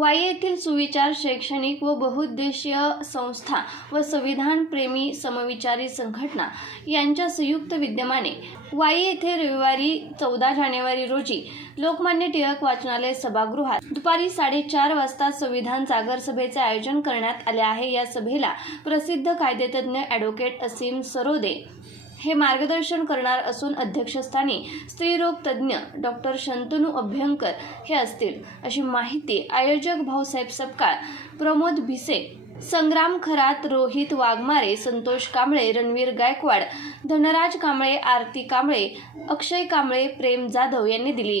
वाई येथील सुविचार शैक्षणिक व बहुद्देशीय संस्था व संविधान प्रेमी समविचारी संघटना यांच्या संयुक्त विद्यमाने वाई येथे रविवारी चौदा जानेवारी रोजी लोकमान्य टिळक वाचनालय सभागृहात दुपारी साडेचार वाजता संविधान सागर सभेचे आयोजन करण्यात आले आहे या सभेला प्रसिद्ध कायदेतज्ञ ॲडव्होकेट असीम सरोदे हे मार्गदर्शन करणार असून अध्यक्षस्थानी तज्ज्ञ डॉक्टर शंतनू अभ्यंकर हे असतील अशी माहिती आयोजक भाऊसाहेब सपकाळ प्रमोद भिसे संग्राम खरात रोहित वाघमारे संतोष कांबळे रणवीर गायकवाड धनराज कांबळे आरती कांबळे अक्षय कांबळे प्रेम जाधव हो यांनी दिली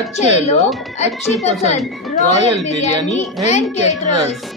अच्छे लोग अच्छी, अच्छी पसंद रॉयल बिरयानी एंड चिकन